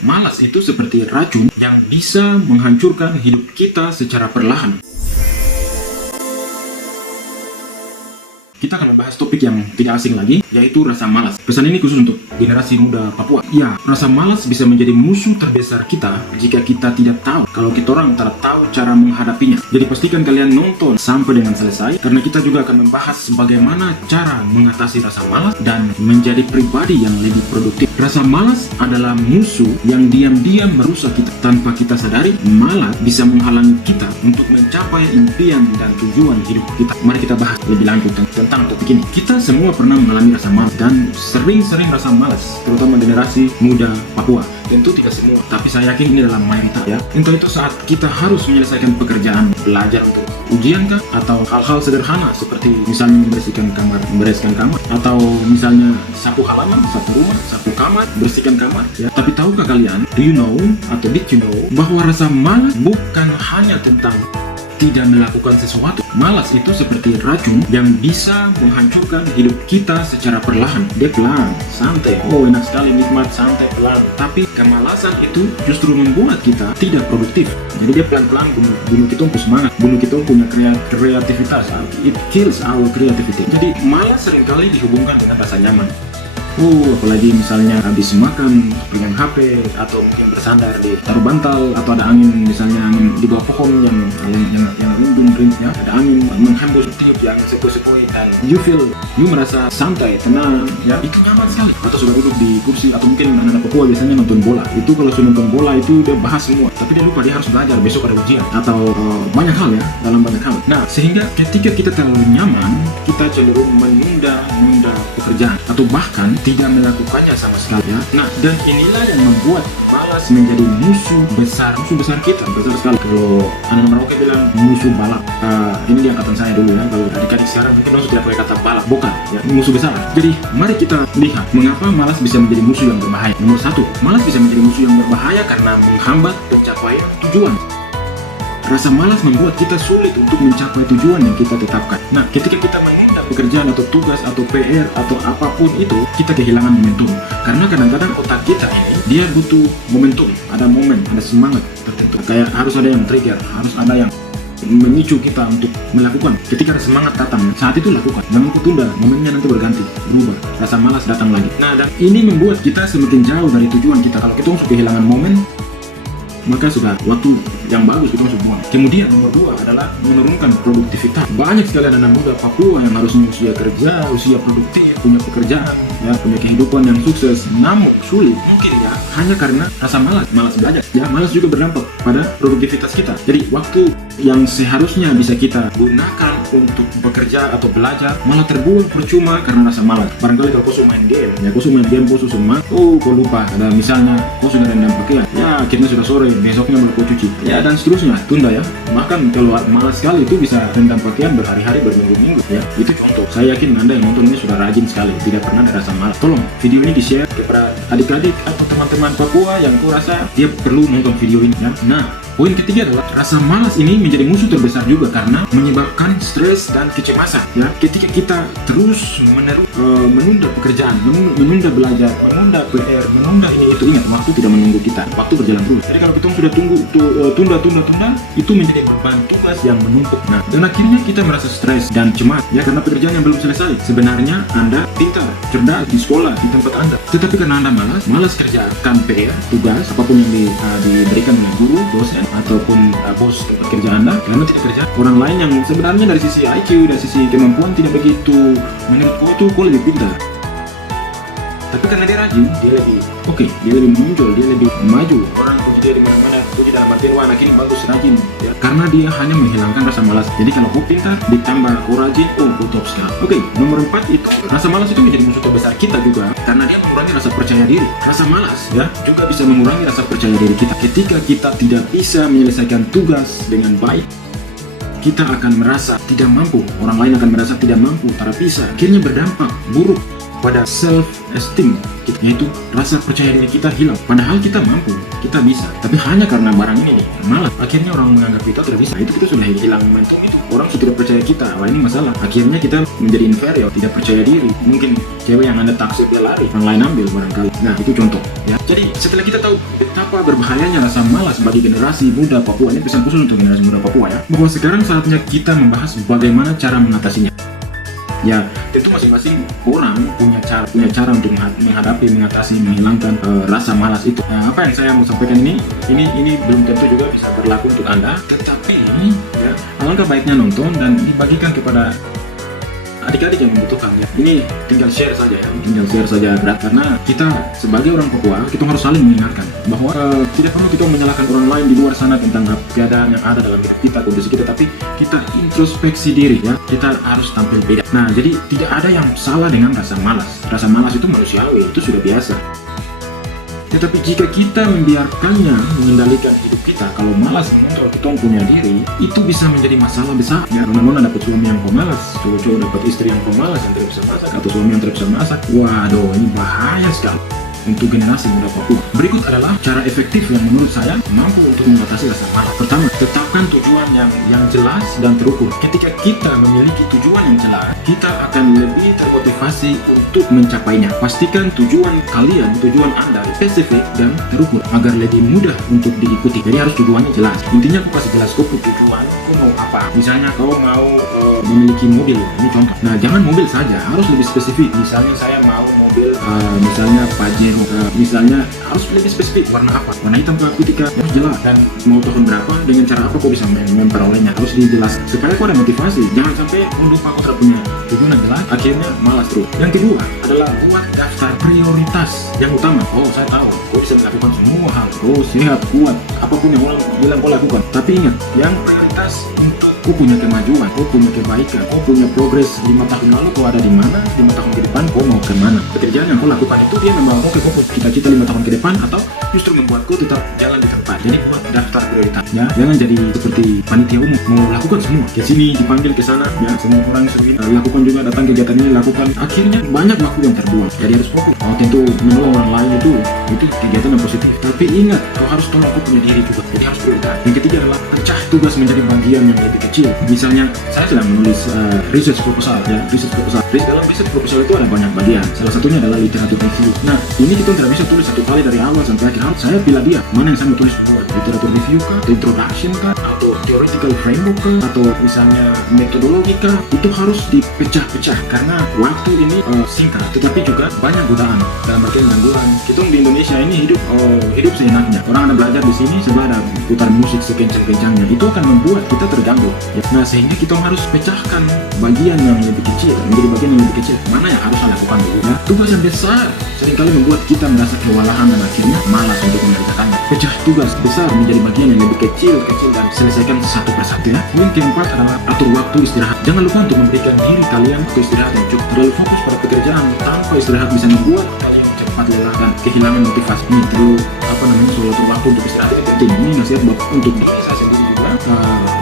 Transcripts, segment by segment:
Malas itu seperti racun yang bisa menghancurkan hidup kita secara perlahan. Kita akan membahas topik yang tidak asing lagi, yaitu rasa malas. Pesan ini khusus untuk generasi muda Papua. Ya, rasa malas bisa menjadi musuh terbesar kita jika kita tidak tahu kalau kita orang tak tahu cara menghadapinya. Jadi pastikan kalian nonton sampai dengan selesai, karena kita juga akan membahas bagaimana cara mengatasi rasa malas dan menjadi pribadi yang lebih produktif. Rasa malas adalah musuh yang diam-diam merusak kita tanpa kita sadari. Malas bisa menghalangi kita untuk mencapai impian dan tujuan hidup kita. Mari kita bahas lebih lanjut tentang topik ini. Kita semua pernah mengalami rasa malas dan sering-sering rasa malas, terutama generasi muda Papua. Tentu tidak semua, tapi saya yakin ini adalah mayoritas ya. Entah itu saat kita harus menyelesaikan pekerjaan, belajar untuk ujian kah, atau hal-hal sederhana seperti misalnya membereskan kamar, atau misalnya sapu halaman, sapu rumah, sapu kamar, bersihkan kamar ya. Tapi tahukah kalian, do you know atau did you know bahwa rasa malas bukan hanya tentang tidak melakukan sesuatu. Malas itu seperti racun yang bisa menghancurkan hidup kita secara perlahan. Dia pelan, santai. Oh, enak sekali, nikmat, santai, pelan. Tapi kemalasan itu justru membuat kita tidak produktif. Jadi dia pelan-pelan bunuh kita untuk semangat, bunuh kita punya kreativitas. It kills our creativity. Jadi malas seringkali dihubungkan dengan rasa nyaman. Apalagi misalnya habis makan, pegang HP, atau mungkin bersandar di taruh bantal, atau ada angin, misalnya angin di bawah pohon yang lindung rintnya, ada angin menghembus tiup yang sepoi-sepoi, dan you merasa santai, tenang, ya itu nyaman sekali. Atau sudah duduk di kursi, atau mungkin anak-anak Papua biasanya nonton bola. Itu kalau sudah nonton bola itu dia bahas semua, tapi dia lupa dia harus belajar, besok ada ujian, atau banyak hal ya, dalam banyak hal. Nah, sehingga ketika kita terlalu nyaman, kita cenderung menunda pekerjaan, atau bahkan tidak melakukannya sama sekali ya. Nah, dan inilah yang membuat malas menjadi musuh besar kita, besar sekali. Kalau anak-anak Merauke bilang musuh balap, ini di angkatan saya dulu ya. Kalau adik-adik sekarang mungkin langsung tidak pakai kata balap, bukan ya, ini musuh besar. Jadi mari kita lihat mengapa malas bisa menjadi musuh yang berbahaya. Nomor satu, malas bisa menjadi musuh yang berbahaya karena menghambat pencapaian tujuan. Rasa malas membuat kita sulit untuk mencapai tujuan yang kita tetapkan. Nah, ketika kita menunda pekerjaan atau tugas atau PR atau apapun itu, kita kehilangan momentum. Karena kadang-kadang otak kita ini, dia butuh momentum. Ada momen, ada semangat tertentu. Kayak harus ada yang trigger, harus ada yang memicu kita untuk melakukan. Ketika ada semangat datang, saat itu lakukan. Jangan tunda, momennya nanti berganti, berubah. Rasa malas datang lagi. Nah, dan ini membuat kita semakin jauh dari tujuan kita. Kalau kita sudah kehilangan momen, maka sudah waktu yang bagus kita semua. Kemudian nomor dua adalah menurunkan produktivitas. Banyak sekali anak muda Papua yang harusnya usia kerja, usia produktif, punya pekerjaan, ya, punya kehidupan yang sukses, namun sulit mungkin ya hanya karena rasa malas belajar. Ya, malas juga berdampak pada produktivitas kita. Jadi waktu yang seharusnya bisa kita gunakan untuk bekerja atau belajar malah terbuang percuma karena rasa malas. Barangkali kalau kau main game, ya kau main game, kau semangat, kau lupa. Ada misalnya kau sudah rendam pakaian, ya akhirnya sudah sore, besoknya baru kau cuci, ya dan seterusnya, tunda ya. Bahkan kalau malas sekali itu bisa rendam pakaian berhari-hari, berminggu-minggu ya. Itu contoh. Saya yakin Anda yang nonton ini sudah rajin sekali, tidak pernah ada rasa malas. Tolong video ini di-share kepada adik-adik atau teman-teman Papua yang kau rasa dia perlu nonton video ini ya. Nah, poin ketiga adalah rasa malas ini menjadi musuh terbesar juga karena menyebabkan stres dan kecemasan ya. Ketika kita terus menunda pekerjaan, menunda belajar, menunda PR, menunda ini itu, ingat waktu tidak menunggu kita, waktu berjalan terus. Jadi kalau kita sudah tunda, itu menjadi beban tugas yang menumpuk. Nah, dan akhirnya kita merasa stres dan cemas ya karena pekerjaan yang belum selesai. Sebenarnya Anda pintar, cerdas di sekolah, di tempat Anda, tetapi karena Anda malas kerjakan PR, tugas apapun yang diberikan oleh guru, dosen, ataupun bos kerja Anda, karena tidak kerja. Orang lain yang sebenarnya dari sisi IQ, dari sisi kemampuan tidak begitu, menurutku kau lebih pintar, tapi karena dia rajin, dia lebih dia lebih menonjol, dia lebih maju. Orang puji dia di mana-mana, puji dalam artian wah anak ini bagus, rajin ya. Karena dia hanya menghilangkan rasa malas. Jadi kalau kau pintar ditambah kau rajin, kau top sekali. Nomor 4 itu rasa malas itu menjadi musuh terbesar kita juga karena dia mengurangi rasa percaya diri. Rasa malas ya juga bisa mengurangi rasa percaya diri kita. Ketika kita tidak bisa menyelesaikan tugas dengan baik, kita akan merasa tidak mampu, orang lain akan merasa tidak mampu, tak bisa, akhirnya berdampak buruk pada self esteem kita, yaitu rasa percaya diri kita hilang. Padahal kita mampu, kita bisa, tapi hanya karena barang ini nih malah akhirnya orang menganggap kita tidak bisa. Itu kita sudah hilang momentum itu. Orang sudah tidak percaya kita, wah ini masalah. Akhirnya kita menjadi inferior, tidak percaya diri. Mungkin cewek yang Anda taksir dia lari, orang lain ambil barangkali. Nah itu contoh ya. Jadi setelah kita tahu betapa berbahayanya rasa malas bagi generasi muda Papua, ini pesan khusus untuk generasi muda Papua ya, bahwa sekarang saatnya kita membahas bagaimana cara mengatasinya. Ya, tentu masing-masing orang punya cara untuk mengatasi, menghilangkan rasa malas itu. Nah, apa yang saya mau sampaikan ini belum tentu juga bisa berlaku untuk Anda, tetapi ya, alangkah baiknya nonton dan dibagikan kepada adik-adik yang membutuhkan ya. Ini tinggal share saja ya, karena kita sebagai orang Papua kita harus saling mengingatkan bahwa tidak perlu kita menyalahkan orang lain di luar sana tentang keadaan yang ada dalam hidup kita, kondisi kita, tapi kita introspeksi diri ya, kita harus tampil beda. Nah jadi tidak ada yang salah dengan rasa malas itu manusiawi, itu sudah biasa. Tetapi jika kita membiarkannya mengendalikan hidup kita, kalau malas mengontrol kita punya diri, itu bisa menjadi masalah besar. Ya, nona dapat suami yang pemalas, cowok-cowok dapat istri yang pemalas yang tidak bisa masak, atau suami yang tidak bisa masak. Waduh, ini bahaya sekali untuk generasi muda Papua. Berikut adalah cara efektif yang menurut saya mampu untuk mengatasi rasa malas. Pertama, tetapkan tujuan yang jelas dan terukur. Ketika kita memiliki tujuan yang jelas, kita akan lebih termotivasi untuk mencapainya. Pastikan tujuan Anda spesifik dan terukur agar lebih mudah untuk diikuti. Jadi harus tujuannya jelas. Intinya aku kasih jelas, kau tujuan, kau mau apa. Misalnya kau mau memiliki mobil, ini contoh. Nah jangan mobil saja, harus lebih spesifik. Misalnya saya mau mobil, misalnya Pajero, misalnya harus lebih spesifik. Warna apa? Warna hitam ke putih, harus jelas. Dan mau tahun berapa, dengan cara apa kau bisa memperolehnya, harus dijelaskan supaya kau ada motivasi. Jangan sampai lupa kau tidak punya tujuan yang jelas, akhirnya malas terus. Yang kedua adalah buat daftar prioritas yang utama. Oh saya tahu, kau bisa melakukan semua hal, kau sehat, kuat, apapun yang orang bilang kau lakukan. Tapi ingat, yang prioritas untuk kau punya kemajuan, kau punya kebaikan, kau punya progres 5 tahun lalu kau ada di mana, 5 tahun ke depan kau mau ke mana. Pekerjaan yang kau lakukan itu dia membawa kau ke cita-cita 5 tahun ke depan, atau justru membuat kau tetap jalan di tempat. Jadi buat daftar prioritasnya, jangan jadi seperti panitia umum, mau lakukan semua, ke sini dipanggil ke sana, ya semua orang sering lakukan juga, datang kegiatan ini lakukan, akhirnya banyak waktu yang terbuang. Jadi harus fokus. Oh tentu menolong orang lain itu kegiatan yang positif, tapi ingat kau harus tolong kau punya diri juga, jadi harus prioritas. Yang ketiga adalah pecah tugas menjadi bagian yang lebih kecil. Misalnya saya sedang menulis research proposal ya, dalam research proposal itu ada banyak bagian, salah satunya adalah literatur review. Nah ini kita tidak bisa tulis satu kali dari awal sampai akhir. Saya pilih dia mana yang saya mau tulis duluan, literatur review kah, atau introduction kah, atau theoretical framework kah, atau misalnya metodologi kah. Itu harus dipecah-pecah karena waktu ini singkat, tetapi juga banyak godaan dalam artian gangguan. Kita di Indonesia ini hidup seenaknya, orang ada belajar di sini sebelah ada putar musik sekencang-kencangnya, itu akan membuat kita terganggu ya. Nah sehingga kita harus pecahkan bagian yang lebih kecil menjadi bagian yang lebih kecil, mana yang harus saya lakukan dulu ya. Tugas yang besar seringkali membuat kita merasa kewalahan dan akhirnya malas untuk mengerjakannya. Pecah tugas besar menjadi bagian yang lebih kecil dan selesaikan satu persatu ya. Poin keempat adalah atur waktu istirahat. Jangan lupa untuk memberikan diri kalian waktu istirahat yang cukup. Terlalu fokus pada pekerjaan tanpa istirahat bisa membuat kalian cepat lelah dan kehilangan motivasi. Ini perlu suatu waktu untuk istirahat itu penting. Ini nasihat untuk diri saya sendiri juga,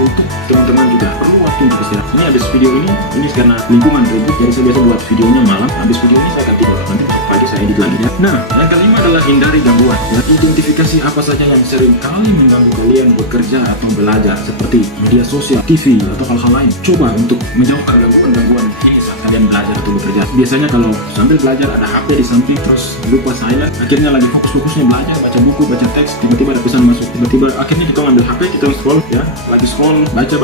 untuk teman-teman juga perlu waktu untuk istirahat. Ini habis video ini karena lingkungan ribut, jadi saya biasa buat videonya malam. Habis video ini saya akan tidur, nanti pagi saya edit lagi ya. Nah yang kelima adalah hindari gangguan ya. Identifikasi apa saja yang sering kali mengganggu kalian bekerja atau belajar, seperti media sosial, TV, atau hal-hal lain. Coba untuk menjauhkan gangguan-gangguan ini saat kalian belajar atau bekerja. Biasanya kalau sambil belajar ada HP di samping, terus lupa silent, akhirnya lagi fokus-fokusnya belajar, baca buku, baca teks, tiba-tiba ada pesan masuk, tiba-tiba akhirnya kita ngambil HP, kita scroll ya, lagi scroll, baca,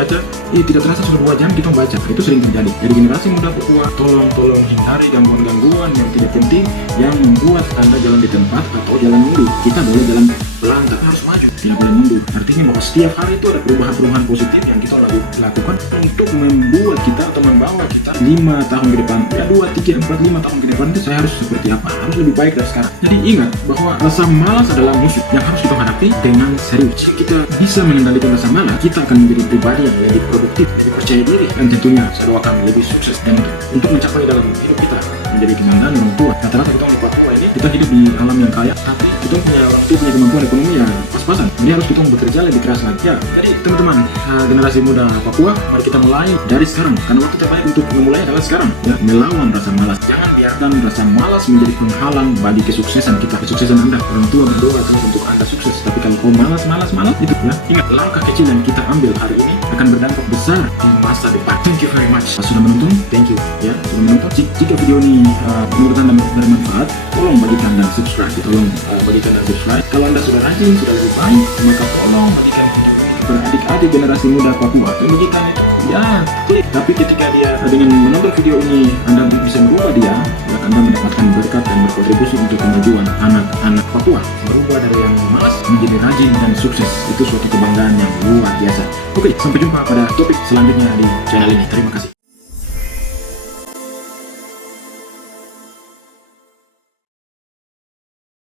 tidak terasa sudah 2 jam kita baca. Itu sering terjadi. Jadi generasi muda Papua, tolong hindari gangguan-gangguan yang tidak penting yang membuat Anda jalan di tempat atau jalan mundur. Kita boleh jalan pelan tapi harus maju, tidak boleh mundur. Artinya bahwa setiap hari itu ada perubahan positif yang kita lakukan untuk membuat kita atau membawa kita 5 tahun ke depan, ya 2, 3, 4, 5 tahun ke depan itu saya harus seperti apa, harus lebih baik dari sekarang. Jadi ingat bahwa rasa malas adalah musuh yang harus kita hadapi dengan serius. Jika kita bisa mengendalikan rasa malas, kita akan menjadi pribadi yang lebih produktif, lebih percaya diri, dan tentunya saya doakan lebih sukses dan untuk mencapai dalam hidup kita menjadi kebanggaan orang tua. Rata-rata kita orang Papua ini kita hidup di alam yang kaya, tapi kita kita punya kemampuan ekonomi ya pas-pasan. Jadi harus kita bekerja lebih keras lagi ya. Jadi teman-teman, generasi muda Papua, mari kita mulai dari sekarang. Karena waktu terbaik untuk memulai adalah sekarang ya. Melawan rasa malas. Jangan biarkan rasa malas menjadi penghalang bagi kesuksesan kita, kesuksesan Anda. Orang tua berdoa terus untuk Anda sukses, tapi kalau kau malas itu ya, ingat langkah kecil yang kita ambil hari ini akan berdampak besar di masa depan. Thank you very much sudah menonton. Thank you ya sudah menonton. Jika video ini menurut Anda bermanfaat, tolong bagikan dan subscribe. Tolong bagikan dan subscribe. Kalau Anda sudah rajin, sudah lebih baik, maka tolong bagikan beradik-adik generasi muda Papua. Bagikan ya klik. Tapi ketika dia dengan menonton video ini Anda bisa merubah dia, ya, Anda mendapatkan berkat dan berkontribusi untuk kemajuan anak-anak Papua. Berubah dari yang malas menjadi rajin dan sukses, itu suatu kebanggaan yang luar biasa. Oke, sampai jumpa pada topik selanjutnya di channel ini. Terima kasih.